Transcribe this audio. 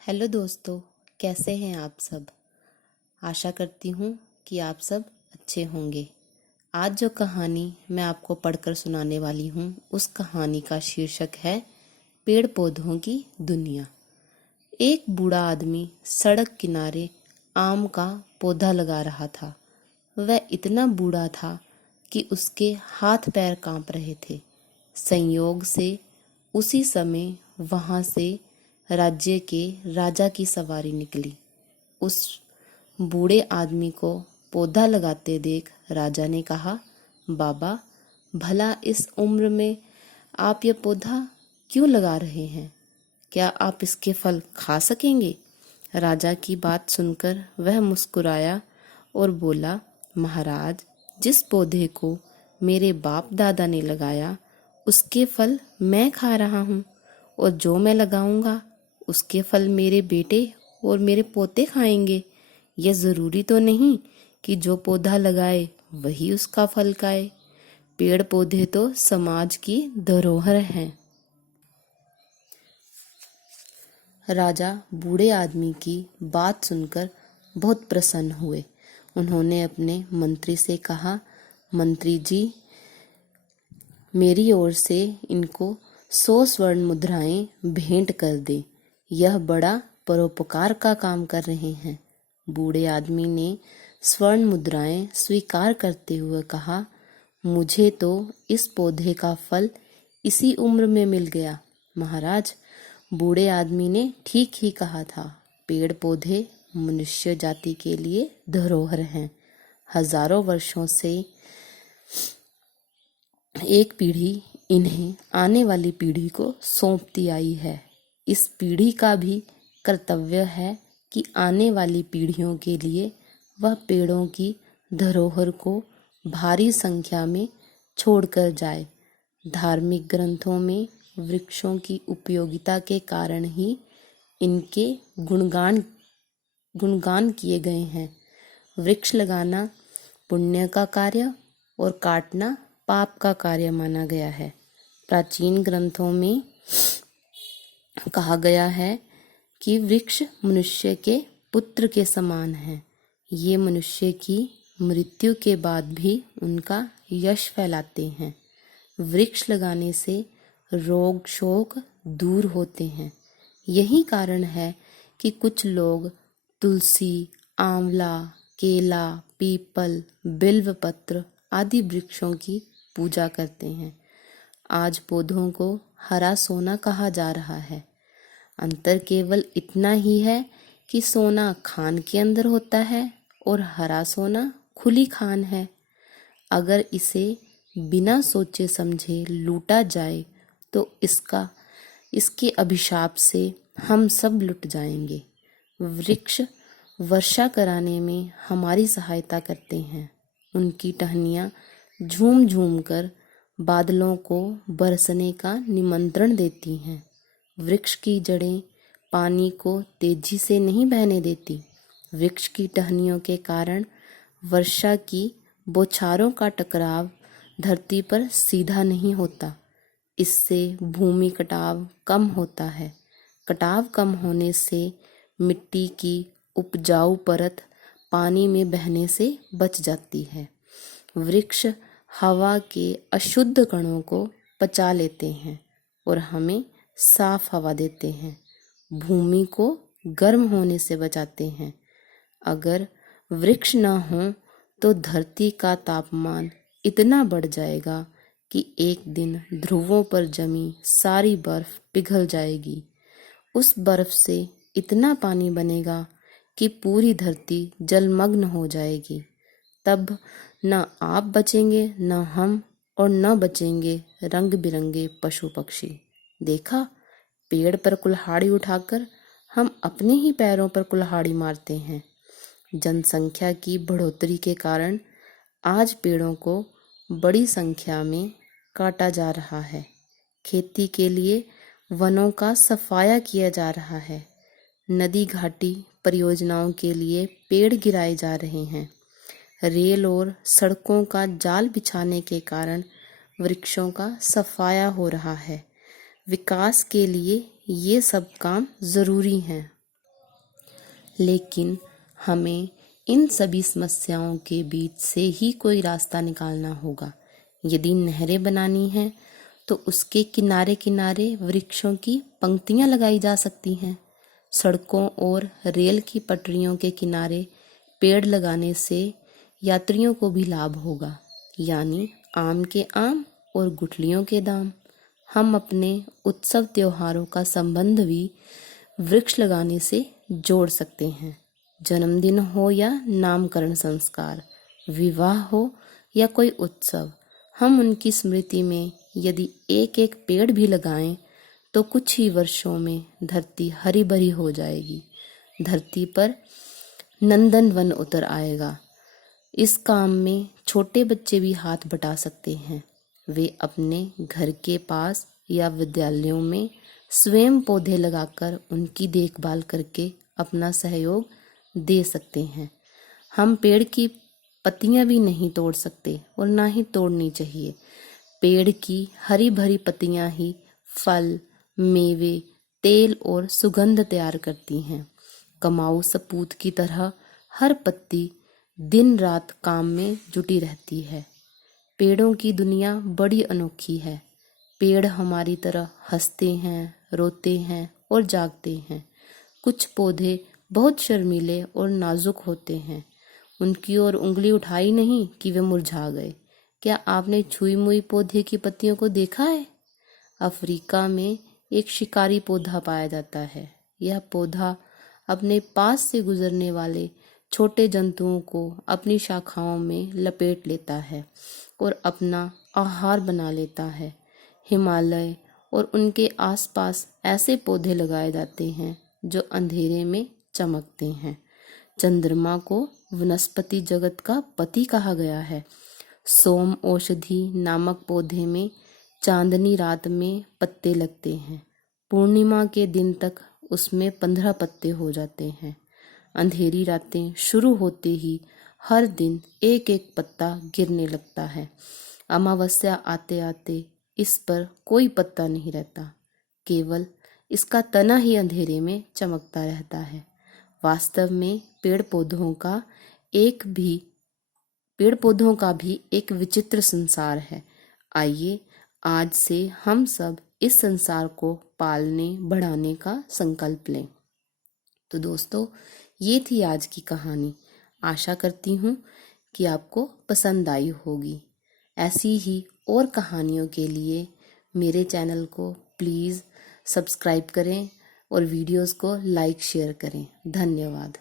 Hello दोस्तों, कैसे हैं आप सब। आशा करती हूँ कि आप सब अच्छे होंगे। आज जो कहानी मैं आपको पढ़कर सुनाने वाली हूँ उस कहानी का शीर्षक है पेड़ पौधों की दुनिया। एक बूढ़ा आदमी सड़क किनारे आम का पौधा लगा रहा था। वह इतना बूढ़ा था कि उसके हाथ पैर कांप रहे थे। संयोग से उसी समय वहां से राज्य के राजा की सवारी निकली। उस बूढ़े आदमी को पौधा लगाते देख राजा ने कहा, बाबा, भला इस उम्र में आप ये पौधा क्यों लगा रहे हैं? क्या आप इसके फल खा सकेंगे? राजा की बात सुनकर वह मुस्कुराया और बोला, महाराज, जिस पौधे को मेरे बाप दादा ने लगाया उसके फल मैं खा रहा हूँ, और जो मैं लगाऊंगा उसके फल मेरे बेटे और मेरे पोते खाएंगे। यह जरूरी तो नहीं कि जो पौधा लगाए वही उसका फल खाए। पेड़ पौधे तो समाज की धरोहर हैं। राजा बूढ़े आदमी की बात सुनकर बहुत प्रसन्न हुए। उन्होंने अपने मंत्री से कहा, मंत्री जी, मेरी ओर से इनको 100 स्वर्ण मुद्राएं भेंट कर दे। यह बड़ा परोपकार का काम कर रहे हैं। बूढ़े आदमी ने स्वर्ण मुद्राएं स्वीकार करते हुए कहा, मुझे तो इस पौधे का फल इसी उम्र में मिल गया। महाराज, बूढ़े आदमी ने ठीक ही कहा था। पेड़ पौधे मनुष्य जाति के लिए धरोहर हैं। हजारों वर्षों से एक पीढ़ी इन्हें आने वाली पीढ़ी को सौंपती आई है। इस पीढ़ी का भी कर्तव्य है कि आने वाली पीढ़ियों के लिए वह पेड़ों की धरोहर को भारी संख्या में छोड़कर जाए। धार्मिक ग्रंथों में वृक्षों की उपयोगिता के कारण ही इनके गुणगान किए गए हैं। वृक्ष लगाना पुण्य का कार्य और काटना पाप का कार्य माना गया है। प्राचीन ग्रंथों में कहा गया है कि वृक्ष मनुष्य के पुत्र के समान हैं। ये मनुष्य की मृत्यु के बाद भी उनका यश फैलाते हैं। वृक्ष लगाने से रोग शोक दूर होते हैं। यही कारण है कि कुछ लोग तुलसी, आंवला, केला, पीपल, बिल्वपत्र आदि वृक्षों की पूजा करते हैं। आज पौधों को हरा सोना कहा जा रहा है। अंतर केवल इतना ही है कि सोना खान के अंदर होता है और हरा सोना खुली खान है। अगर इसे बिना सोचे समझे लूटा जाए तो इसके अभिशाप से हम सब लुट जाएंगे। वृक्ष वर्षा कराने में हमारी सहायता करते हैं। उनकी टहनियाँ झूम झूम कर बादलों को बरसने का निमंत्रण देती हैं। वृक्ष की जड़ें पानी को तेजी से नहीं बहने देती। वृक्ष की टहनियों के कारण वर्षा की बौछारों का टकराव धरती पर सीधा नहीं होता। इससे भूमि कटाव कम होता है। कटाव कम होने से मिट्टी की उपजाऊ परत पानी में बहने से बच जाती है। वृक्ष हवा के अशुद्ध कणों को पचा लेते हैं और हमें साफ हवा देते हैं। भूमि को गर्म होने से बचाते हैं। अगर वृक्ष न हो तो धरती का तापमान इतना बढ़ जाएगा कि एक दिन ध्रुवों पर जमी सारी बर्फ पिघल जाएगी। उस बर्फ से इतना पानी बनेगा कि पूरी धरती जलमग्न हो जाएगी। तब न आप बचेंगे, न हम, और न बचेंगे रंग बिरंगे पशु पक्षी। देखा, पेड़ पर कुल्हाड़ी उठाकर हम अपने ही पैरों पर कुल्हाड़ी मारते हैं। जनसंख्या की बढ़ोतरी के कारण आज पेड़ों को बड़ी संख्या में काटा जा रहा है। खेती के लिए वनों का सफाया किया जा रहा है। नदी घाटी परियोजनाओं के लिए पेड़ गिराए जा रहे हैं। रेल और सड़कों का जाल बिछाने के कारण वृक्षों का सफाया हो रहा है। विकास के लिए ये सब काम जरूरी हैं। लेकिन हमें इन सभी समस्याओं के बीच से ही कोई रास्ता निकालना होगा। यदि नहरें बनानी हैं तो उसके किनारे किनारे वृक्षों की पंक्तियां लगाई जा सकती हैं। सड़कों और रेल की पटरियों के किनारे पेड़ लगाने से यात्रियों को भी लाभ होगा, यानी आम के आम और गुठलियों के दाम। हम अपने उत्सव त्योहारों का संबंध भी वृक्ष लगाने से जोड़ सकते हैं। जन्मदिन हो या नामकरण संस्कार, विवाह हो या कोई उत्सव, हम उनकी स्मृति में यदि एक एक पेड़ भी लगाएं तो कुछ ही वर्षों में धरती हरी भरी हो जाएगी। धरती पर नंदनवन उतर आएगा। इस काम में छोटे बच्चे भी हाथ बटा सकते हैं। वे अपने घर के पास या विद्यालयों में स्वयं पौधे लगाकर उनकी देखभाल करके अपना सहयोग दे सकते हैं। हम पेड़ की पत्तियां भी नहीं तोड़ सकते और ना ही तोड़नी चाहिए। पेड़ की हरी भरी पत्तियां ही फल, मेवे, तेल और सुगंध तैयार करती हैं। कमाऊ सपूत की तरह हर पत्ती दिन रात काम में जुटी रहती है। पेड़ों की दुनिया बड़ी अनोखी है। पेड़ हमारी तरह हंसते हैं, रोते हैं और जागते हैं। कुछ पौधे बहुत शर्मीले और नाजुक होते हैं। उनकी ओर उंगली उठाई नहीं कि वे मुरझा गए। क्या आपने छुई मुई पौधे की पत्तियों को देखा है? अफ्रीका में एक शिकारी पौधा पाया जाता है। यह पौधा अपने पास से गुजरने वाले छोटे जंतुओं को अपनी शाखाओं में लपेट लेता है और अपना आहार बना लेता है। हिमालय और उनके आसपास ऐसे पौधे लगाए जाते हैं जो अंधेरे में चमकते हैं। चंद्रमा को वनस्पति जगत का पति कहा गया है। सोम औषधि नामक पौधे में चांदनी रात में पत्ते लगते हैं। पूर्णिमा के दिन तक उसमें 15 पत्ते हो जाते हैं। अंधेरी रातें शुरू होते ही हर दिन एक एक पत्ता गिरने लगता है। अमावस्या आते आते इस पर कोई पत्ता नहीं रहता, केवल इसका तना ही अंधेरे में चमकता रहता है। वास्तव में पेड़ पौधों का भी एक विचित्र संसार है। आइए आज से हम सब इस संसार को पालने बढ़ाने का संकल्प लें। तो दोस्तों, ये थी आज की कहानी। आशा करती हूँ कि आपको पसंद आई होगी। ऐसी ही और कहानियों के लिए मेरे चैनल को प्लीज़ सब्सक्राइब करें और वीडियोस को लाइक शेयर करें। धन्यवाद।